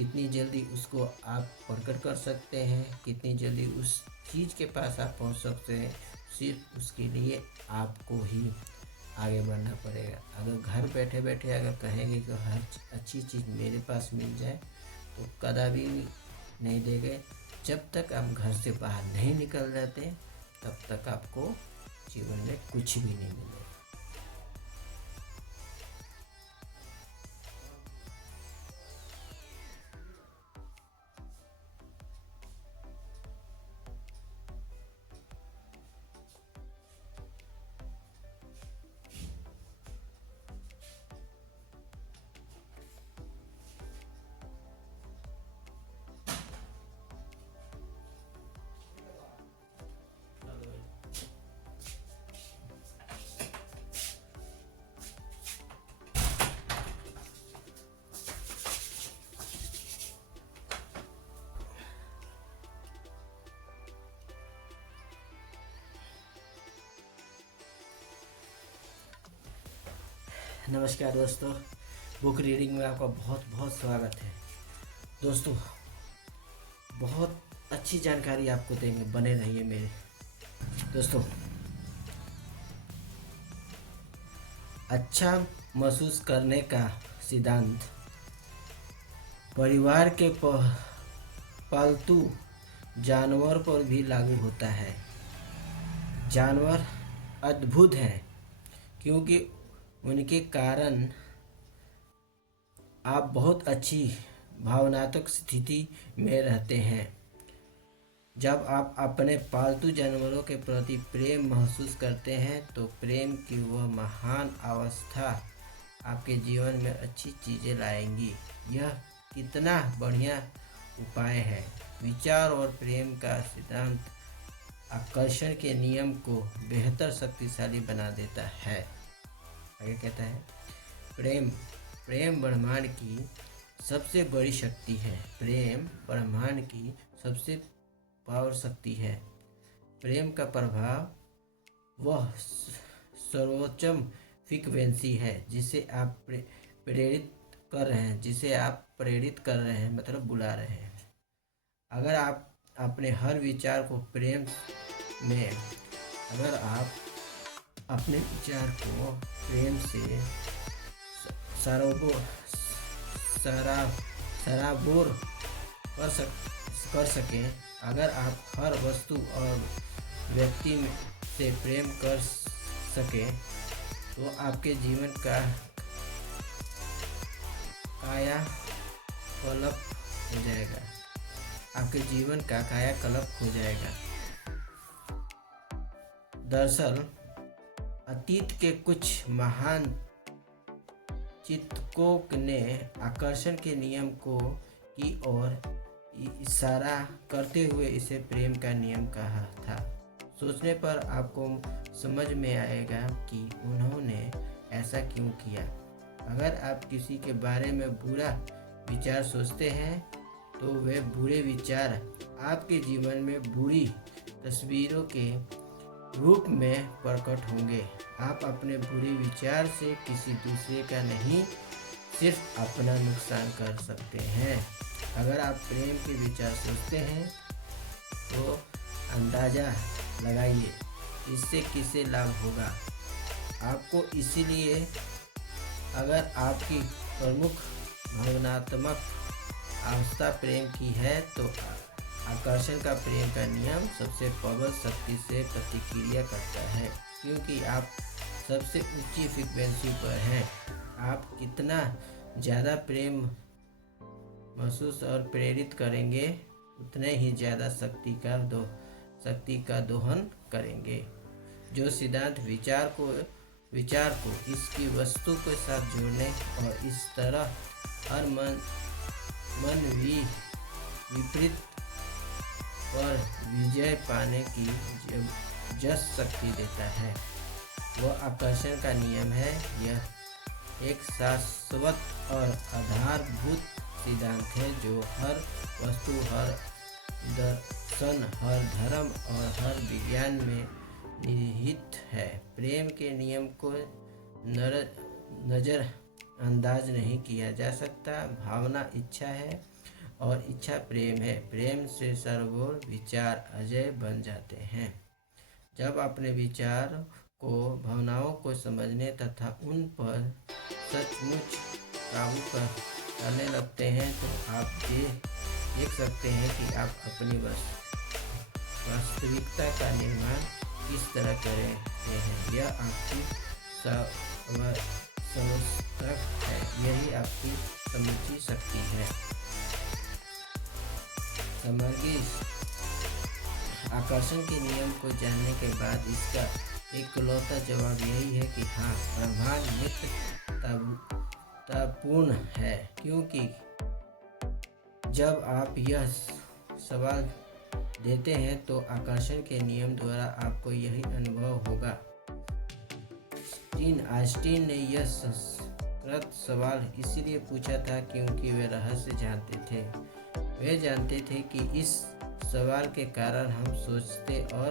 कितनी जल्दी उसको आप प्रकट कर सकते हैं, कितनी जल्दी उस चीज़ के पास आप पहुंच सकते हैं, सिर्फ उसके लिए आपको ही आगे बढ़ना पड़ेगा। अगर घर बैठे बैठे अगर कहेंगे कि हर अच्छी चीज़ मेरे पास मिल जाए, तो कदापि नहीं देंगे। जब तक आप घर से बाहर नहीं निकल जाते, तब तक आपको जीवन में कुछ भी नहीं मिलेगा। नमस्कार दोस्तों, बुक रीडिंग में आपका बहुत बहुत स्वागत है। दोस्तों, बहुत अच्छी जानकारी आपको देंगे, बने रहिए मेरे दोस्तों। अच्छा महसूस करने का सिद्धांत परिवार के पालतू जानवर पर भी लागू होता है। जानवर अद्भुत हैं क्योंकि उनके कारण आप बहुत अच्छी भावनात्मक स्थिति में रहते हैं। जब आप अपने पालतू जानवरों के प्रति प्रेम महसूस करते हैं, तो प्रेम की वह महान अवस्था आपके जीवन में अच्छी चीज़ें लाएंगी। यह कितना बढ़िया उपाय है। विचार और प्रेम का सिद्धांत आकर्षण के नियम को बेहतर शक्तिशाली बना देता है। आगे कहता है, प्रेम ब्रह्मांड की सबसे बड़ी शक्ति है। प्रेम ब्रह्मांड की सबसे पावर शक्ति है। प्रेम का प्रभाव वह सर्वोच्चम फ्रीक्वेंसी है जिसे आप प्रेरित कर रहे हैं, मतलब बुला रहे हैं। अगर आप अपने हर विचार को प्रेम में अगर आप अपने विचार को प्रेम से सराबोर कर सकें, अगर आप हर वस्तु और व्यक्ति से प्रेम कर सकें, तो आपके जीवन का कायाकल्प हो जाएगा। हो जाएगा। दरअसल अतीत के कुछ महान चिंतकों ने आकर्षण के नियम की ओर इशारा करते हुए इसे प्रेम का नियम कहा था। सोचने पर आपको समझ में आएगा कि उन्होंने ऐसा क्यों किया। अगर आप किसी के बारे में बुरा विचार सोचते हैं, तो वे बुरे विचार आपके जीवन में बुरी तस्वीरों के रूप में प्रकट होंगे। आप अपने बुरे विचार से किसी दूसरे का नहीं, सिर्फ अपना नुकसान कर सकते हैं। अगर आप प्रेम के विचार सोचते हैं, तो अंदाज़ा लगाइए इससे किसे लाभ होगा आपको। इसीलिए अगर आपकी प्रमुख भावनात्मक अवस्था प्रेम की है, तो आकर्षण का प्रेम का नियम सबसे प्रबल शक्ति से प्रतिक्रिया करता है, क्योंकि आप सबसे ऊंची फ्रीक्वेंसी पर हैं। आप कितना ज़्यादा प्रेम महसूस और प्रेरित करेंगे, उतने ही ज़्यादा शक्ति का दोहन करेंगे। जो सिद्धांत विचार को इसकी वस्तु के साथ जोड़ने और इस तरह हर मन विपरीत पर विजय पाने की जस शक्ति देता है, वह आकर्षण का नियम है। यह एक शाश्वत और आधारभूत सिद्धांत है जो हर वस्तु, हर दर्शन, हर धर्म और हर विज्ञान में निहित है। प्रेम के नियम को नज़रअंदाज नहीं किया जा सकता। भावना इच्छा है और इच्छा प्रेम है। प्रेम से सर्वोर विचार अजय बन जाते हैं। जब अपने विचार को भावनाओं को समझने तथा उन पर सचमुच काबू करने लगते हैं तो आप देख सकते हैं कि आप अपनी वास्तविकता का निर्माण किस तरह करते हैं। यह आपकी समझता है, यही आपकी समुची शक्ति है। समर्गित आकर्षण के नियम को जानने के बाद इसका इकलौता जवाब यही है कि हाँ, ब्रह्मांड नित्यतापूर्ण है। क्योंकि जब आप यह सवाल देते हैं तो आकर्षण के नियम द्वारा आपको यही अनुभव होगा। आइंस्टीन ने यह संस्कृत सवाल इसलिए पूछा था क्योंकि वे रहस्य जानते थे। वे जानते थे कि इस सवाल के कारण हम सोचते और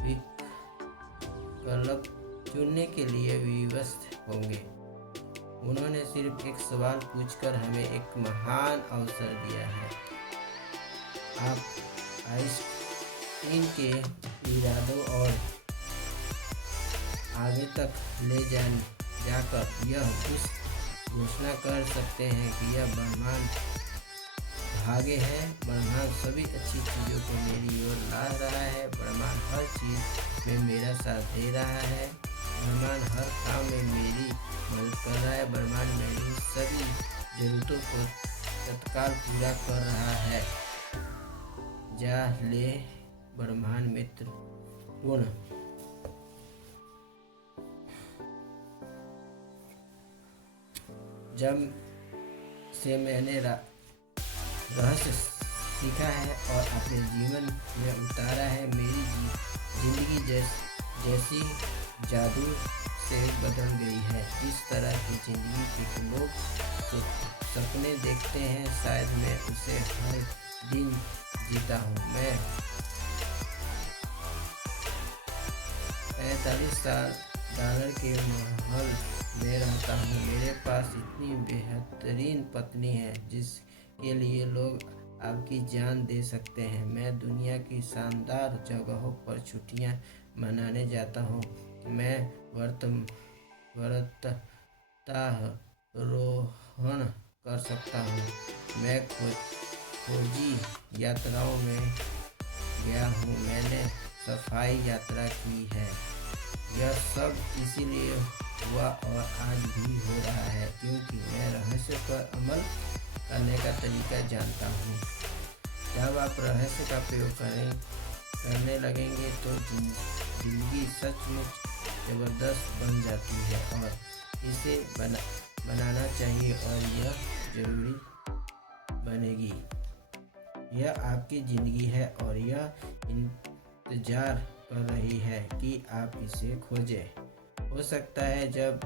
विकल्प चुनने के लिए विवश होंगे। उन्होंने सिर्फ एक सवाल पूछकर हमें एक महान अवसर दिया है। आप आइंस्टीन के इरादों और आगे तक ले जाकर यह कुछ घोषणा कर सकते हैं कि यह ब्रह्मांड भागे है। ब्रह्मांड सभी अच्छी चीज़ों को मेरी ओर ला रहा है। ब्रह्मांड हर चीज़ में मेरा साथ दे रहा है। ब्रह्मांड हर काम में मेरी मदद कर रहा है। ब्रह्मांड मेरी सभी जरूरतों को तत्काल पूरा कर रहा है। जा ले ब्रह्मांड मित्र पूर्ण। जब से मैंने रहस्य सीखा है और अपने जीवन में उतारा है, मेरी जिंदगी जैसी जादू से बदल गई है। जिस तरह की जिंदगी के लोग सपने देखते हैं, शायद मैं उसे हर दिन जीता हूँ। मैं 45 साल डॉलर के महल में रहता हूँ। मेरे पास इतनी बेहतरीन पत्नी है जिसके लिए लोग आपकी जान दे सकते हैं। मैं दुनिया की शानदार जगहों पर छुट्टियां मनाने जाता हूँ। मैं पर्वतारोहण कर सकता हूँ। मैं खोजी यात्राओं में गया हूँ। मैंने सफाई यात्रा की है। यह सब इसीलिए हुआ और आज भी हो रहा है क्योंकि मैं रहस्य पर अमल करने का तरीका जानता हूँ। जब आप रहस्य का प्रयोग करने लगेंगे तो जिंदगी सचमुच ज़बरदस्त बन जाती है और इसे बनाना चाहिए और यह जरूरी बनेगी। यह आपकी ज़िंदगी है और यह इंतज़ार कर रही है कि आप इसे खोजें। हो सकता है जब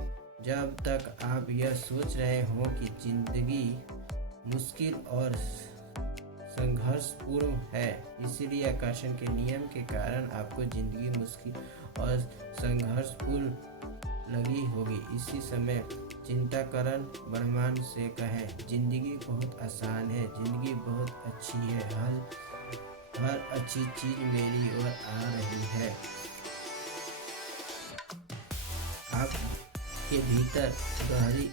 तक आप यह सोच रहे हों कि ज़िंदगी मुश्किल और संघर्षपूर्ण है, इसलिए आकर्षण के नियम के कारण आपको ज़िंदगी मुश्किल और संघर्षपूर्ण लगी होगी। इसी समय चिंताकरण ब्रह्मांड से कहें, ज़िंदगी बहुत आसान है, ज़िंदगी बहुत अच्छी है, हर अच्छी चीज़ मेरी ओर आ रही है। आपके भीतर गहरी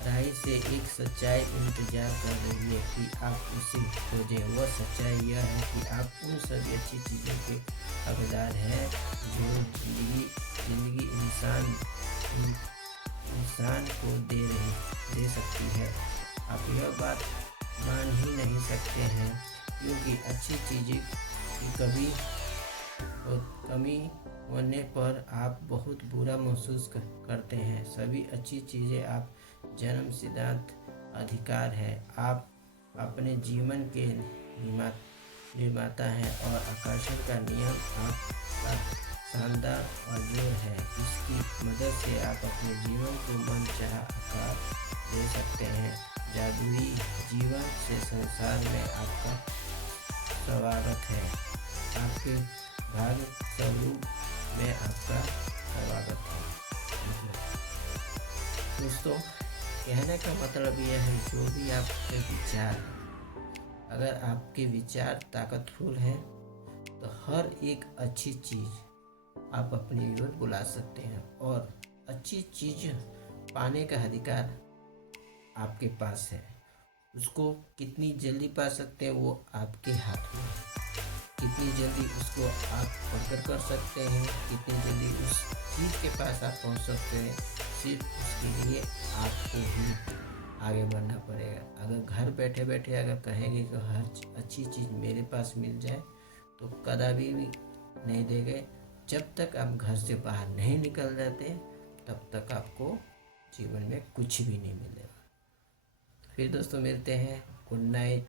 राही से एक सच्चाई इंतजार कर रही है कि आप उसे खोजें। वह सच्चाई यह है कि आप उन सभी अच्छी चीज़ों के हकदार हैं जो जिंदगी इंसान को दे सकती है। आप यह बात मान ही नहीं सकते हैं क्योंकि अच्छी चीज़ें की कमी होने पर आप बहुत बुरा महसूस करते हैं। सभी अच्छी चीज़ें आप जन्म सिद्धांत अधिकार है। आप अपने जीवन के निर्माता हैं और आकर्षण का नियम आपका शानदार औजार है। इसकी मदद से आप अपने जीवन को मनचाहा आकार दे सकते हैं। जादुई जीवन से संसार में आपका स्वागत है। आपके भाग्य स्वरूप में आपका स्वागत है। दोस्तों, कहने का मतलब यह है जो भी आपके विचार अगर आपके विचार ताकतफुल हैं तो हर एक अच्छी चीज़ आप अपनी ओर बुला सकते हैं और अच्छी चीज़ पाने का अधिकार आपके पास है। उसको कितनी जल्दी पा सकते हैं वो आपके हाथ में है। कितनी जल्दी उसको आप ऑर्डर कर सकते हैं, कितनी जल्दी उस चीज़ के पास आप पहुंच सकते हैं, सिर्फ उसके लिए आपको ही आगे बढ़ना पड़ेगा। अगर घर बैठे बैठे अगर कहेंगे कि हर अच्छी चीज़ मेरे पास मिल जाए तो कदापि भी नहीं देंगे। जब तक आप घर से बाहर नहीं निकल जाते तब तक आपको जीवन में कुछ भी नहीं मिलेगा। फिर दोस्तों मिलते हैं। Good night.